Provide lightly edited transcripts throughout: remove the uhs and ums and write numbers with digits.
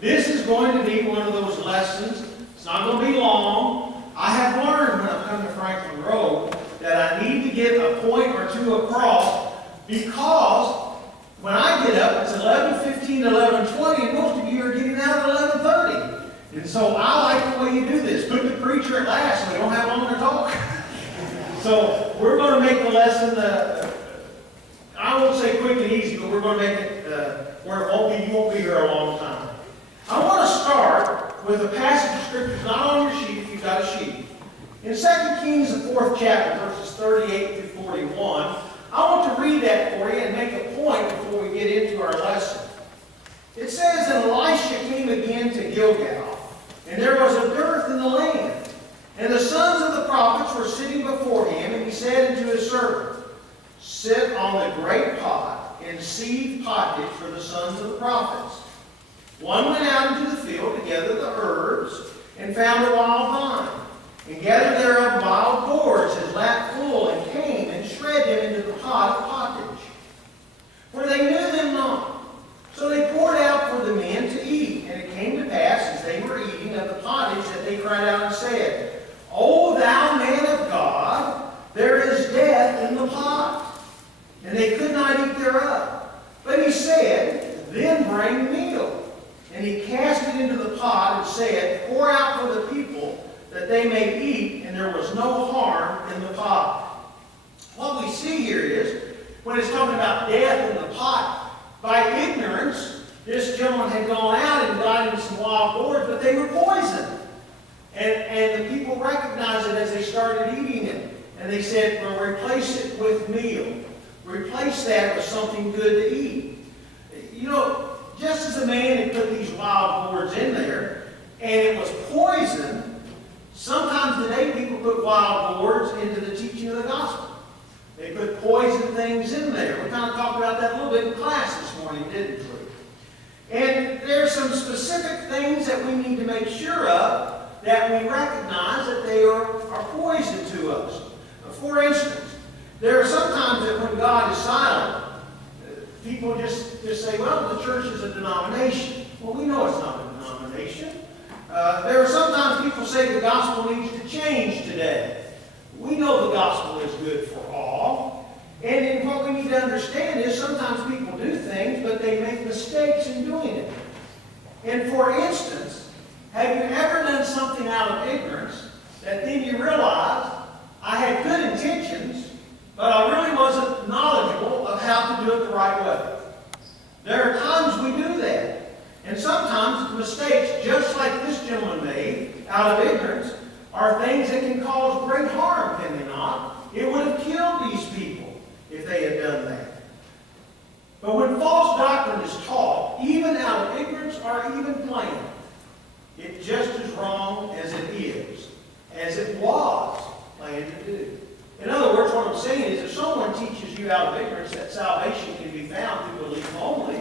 This is going to be one of those lessons. It's not going to be long. I have learned when I've come to Franklin Road that I need to get a point or two across, because when I get up, it's 11:15, 11:20, and most of you are getting out at 11:30. And so I like the way you do this. Put the preacher at last so we don't have long to talk. So we're going to make the lesson, I won't say quick and easy, but we're going to make it where you won't be here a long time. I want to start with a passage of Scripture, not on your sheet if you've got a sheet. In 2 Kings, the 4th chapter, verses 38 through 41, I want to read that for you and make a point before we get into our lesson. It says, "And Elisha came again to Gilgal, and there was a dearth in the land. And the sons of the prophets were sitting before him, and he said unto his servant, Sit on the great pot and seethe pottage for the sons of the prophets. One went out into the field to gather the herbs, and found a wild vine, and gathered thereof wild boars, his lap full, and came and shred them into the pot of pottage. For they knew them not. So they poured out for the men to eat. And it came to pass, as they were eating of the pottage, that they cried out and said, O thou man of God, there is death in the pot. And they could not eat thereof. But he said, Then bring meal. And he cast it into the pot, and said, Pour out for the people, that they may eat, and there was no harm in the pot." What we see here is, when it's talking about death in the pot, by ignorance, this gentleman had gone out and gotten some wild boars, but they were poisoned. And the people recognized it as they started eating it. And they said, well, replace it with meal. Replace that with something good to eat. You know, just as a man had put these wild boars in there, and it was poison, sometimes today people put wild boars into the teaching of the gospel. They put poison things in there. We kind of talked about that a little bit in class this morning, didn't we? And there's some specific things that we need to make sure of, that we recognize that they are poison to us. For instance, there are some times that when God is silent, people just say, well, the church is a denomination. Well, we know it's not a denomination. There are sometimes people say the gospel needs to change today. We know the gospel is good for all. And what we need to understand is sometimes people do things, but they make mistakes in doing it. And for instance, have you ever done something out of ignorance that then you realize, I had good intentions, but I really wasn't knowledgeable of how to do it the right way? There are times we do that. And sometimes mistakes, just like this gentleman made, out of ignorance, are things that can cause great harm, can they not? It would have killed these people if they had done that. But when false doctrine is taught, even out of ignorance or even planned, it's just as wrong as it is, as it was planned to do. In other words, what I'm saying is, if someone teaches you out of ignorance that salvation can be found through belief only,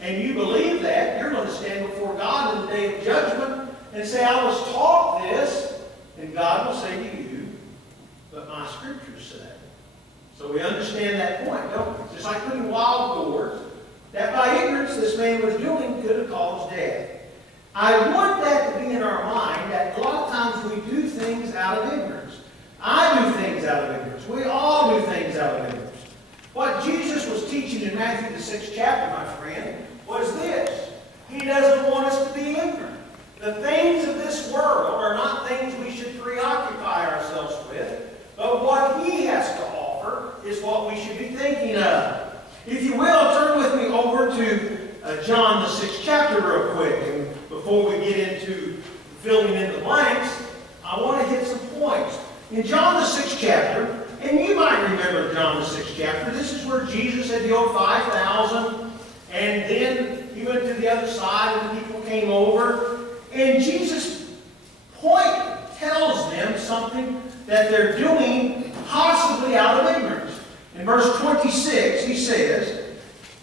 and you believe that, you're going to stand before God in the day of judgment and say, I was taught this, and God will say to you, but my scriptures say. So we understand that point, don't we? Just like putting wild boars, that by ignorance this man was doing could have caused death. I want that to be in our mind, that a lot of times we do things out of ignorance. I do things out of ignorance. We all do things out of ignorance. What Jesus was teaching in Matthew the 6th chapter, my friend, was this. He doesn't want us to be ignorant. The things of this world are not things we should preoccupy ourselves with, but what He has to offer is what we should be thinking of. If you will, turn with me over to John the 6th chapter real quick. And before we get into filling in the blanks, I want to hit some points. In John the 6th chapter, and you might remember John the 6th chapter, this is where Jesus had healed 5,000, and then He went to the other side and the people came over. And Jesus' point tells them something that they're doing possibly out of ignorance. In verse 26, He says,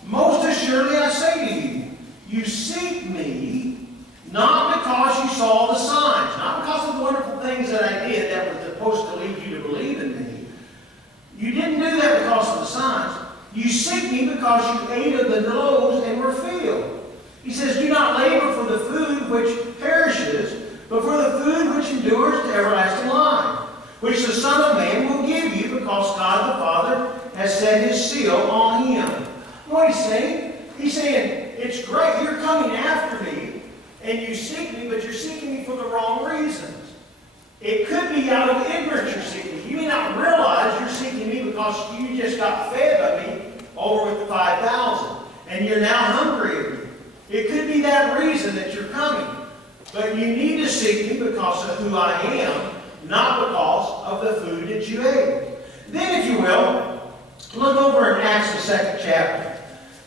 Most assuredly I say to you, you seek me not because you saw the signs, not because of the wonderful things that I did that were supposed to lead you to believe in me. You didn't do that because of the signs. You seek me because you ate of the loaves and were filled. He says, do not labor for the food which perishes, but for the food which endures to everlasting life, which the Son of Man will give you, because God the Father has set his seal on him. What he's saying? He's saying, it's great, you're coming after me, and you seek me, but you're seeking me for the wrong reasons. It could be out of ignorance you're seeking me. You may not realize you're seeking me because you just got fed by me over with the 5,000, and you're now hungry again. It could be that reason that you're coming. But you need to seek me because of who I am, not because of the food that you ate. Then, if you will, look over in Acts, the 2nd chapter.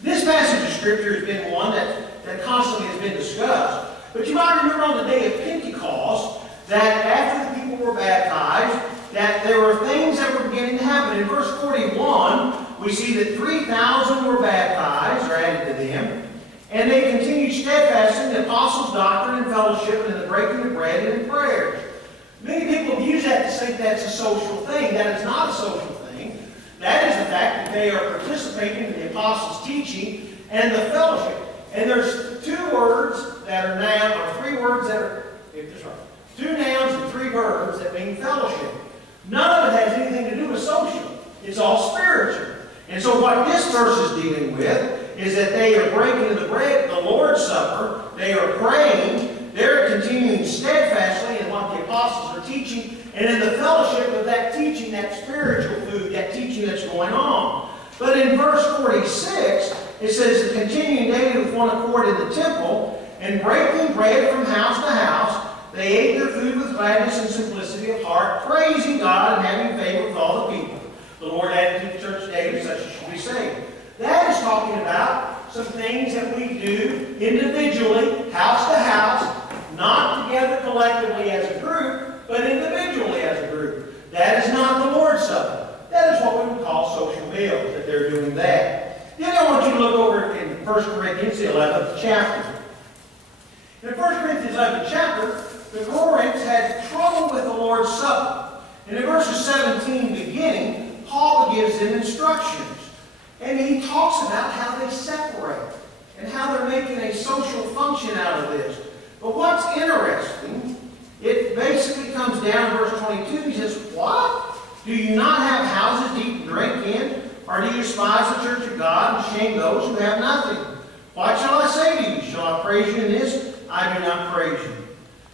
This passage of Scripture has been one that constantly has been discussed. But you might remember on the day of Pentecost that after the people were baptized, that there were things that were beginning to happen. In verse 41, we see that 3,000 were baptized, or added to them, and they continued steadfast in the apostles' doctrine and fellowship and in the breaking of bread and in prayers. Many people have used that to say that's a social thing. That is not a social thing. That is the fact that they are participating in the apostles' teaching and the fellowship. And there's two words that are noun, or three words that are, if this right, two nouns and three verbs that mean fellowship. None of it has anything to do with social. It's all spiritual. And so what this verse is dealing with is that they are breaking the bread, the Lord's Supper. They are praying. They're continuing steadfastly in what the apostles are teaching, and in the fellowship of that teaching, that spiritual food, that teaching that's going on. But in verse 46, it says, continuing daily with one accord in the temple, and breaking bread from house to house, they ate their food with gladness and simplicity of heart, praising God and having favor with all the people. The Lord added to the church daily such as should be saved. That is talking about some things that we do individually, house to house, not together collectively as a group, but individually as a group. That is not the Lord's Supper. That is what we would call social meals, that they're doing that. Then I want you to look over in 1 Corinthians, the 11th chapter. In 1 Corinthians 11th chapter, the Corinthians had trouble with the Lord's Supper. And in verses 17 beginning, Paul gives them instructions. And he talks about how they separate and how they're making a social function out of this. But what's interesting, it basically comes down to verse 22. He says, what? Do you not have houses to eat and drink in? Or do you despise the church of God and shame those who have nothing? What shall I say to you? Shall I praise you in this? I do not praise you.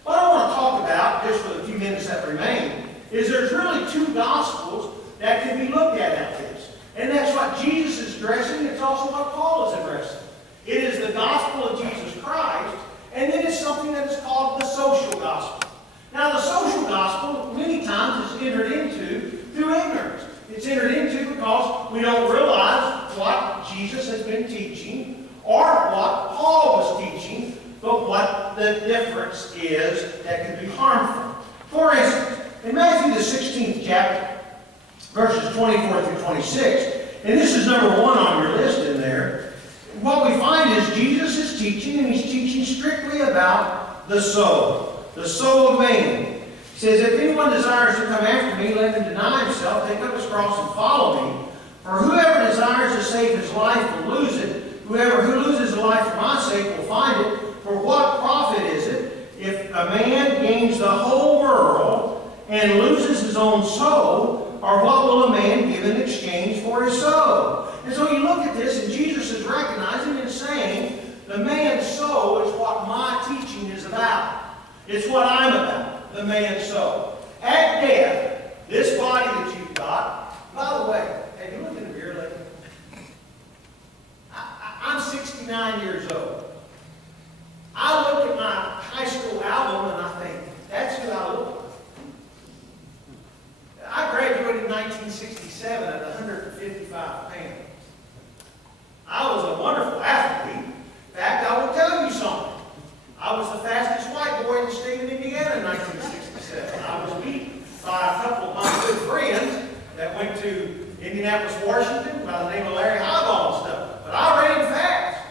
What I want to talk about, just for the few minutes that remain, is there's really two gospels that can be looked at this. And that's what Jesus is addressing. It's also what Paul is addressing. It is the gospel of Jesus Christ, and then it's something that is called the social gospel. Now, the social gospel, many times, is entered into through ignorance. It's entered into because we don't realize what Jesus has been teaching or what Paul was teaching, but what the difference is that can be harmful. For instance, in Matthew the 16th chapter, verses 24 through 26, and this is number 1 on your list in there, what we find is Jesus is teaching, and he's teaching strictly about the soul of man. He says, if anyone desires to come after me, let him deny himself, take up his cross, and follow me. For whoever desires to save his life will lose it. Whoever who loses his life for my sake will find it. For what profit is it if a man gains the whole world and loses his own soul? Or what will a man give in exchange for his soul? And so you look at this, and Jesus is recognizing and saying, the man's soul is what my teaching is about. It's what I'm about, the man's soul. At death, this body that you've got, by the way, have you looked in the mirror lately? I'm 69 years old. I look at my high school album and I think, that's who I look like. I graduated in 1967 at 155 pounds. I was a wonderful athlete. In fact, I will tell you something. I was the fastest white boy in the state of Indiana in 1967. I was beat by a couple of my good friends that went to Indianapolis, Washington, by the name of Larry Highball and stuff. But I ran fast.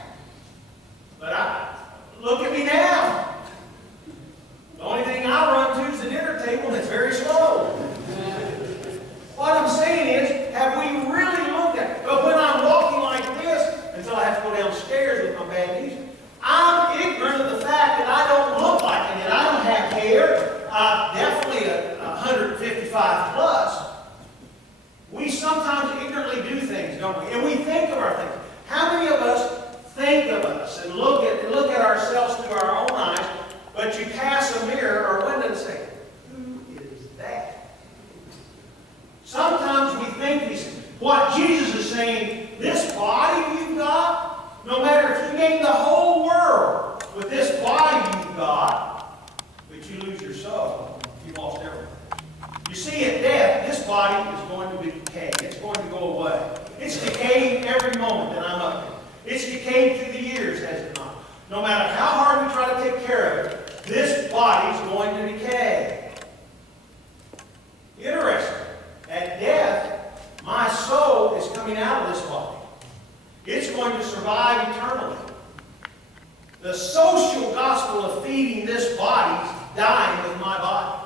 dying with my body.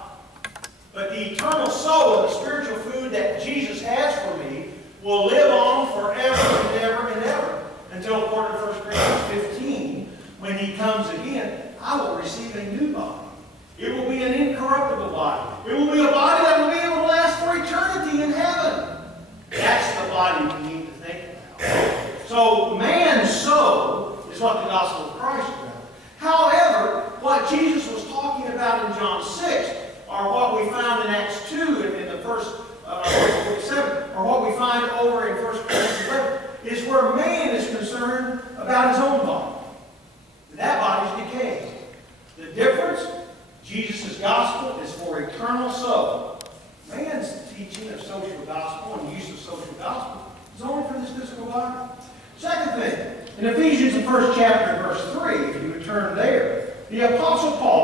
But the eternal soul and the spiritual food that Jesus has for me will live on forever and ever and ever. Until, according to 1 Corinthians 15, when he comes again, I will receive a new body. It will be an incorruptible body. It will be a body that will be able to last for eternity in heaven. That's the body we need to think about. So man's soul is what the gospel of Christ is about. However, what Jesus was talking about in John 6, or what we found in Acts 2 in the first verse 47, or what we find over in 1 Corinthians 11, is where man is concerned about his own body. That body's decaying. The difference, Jesus' gospel is for eternal soul. Man's teaching of social gospel and use of social gospel is only for this physical body. Second thing, in Ephesians, the first chapter, verse 3, if you would turn there, the Apostle Paul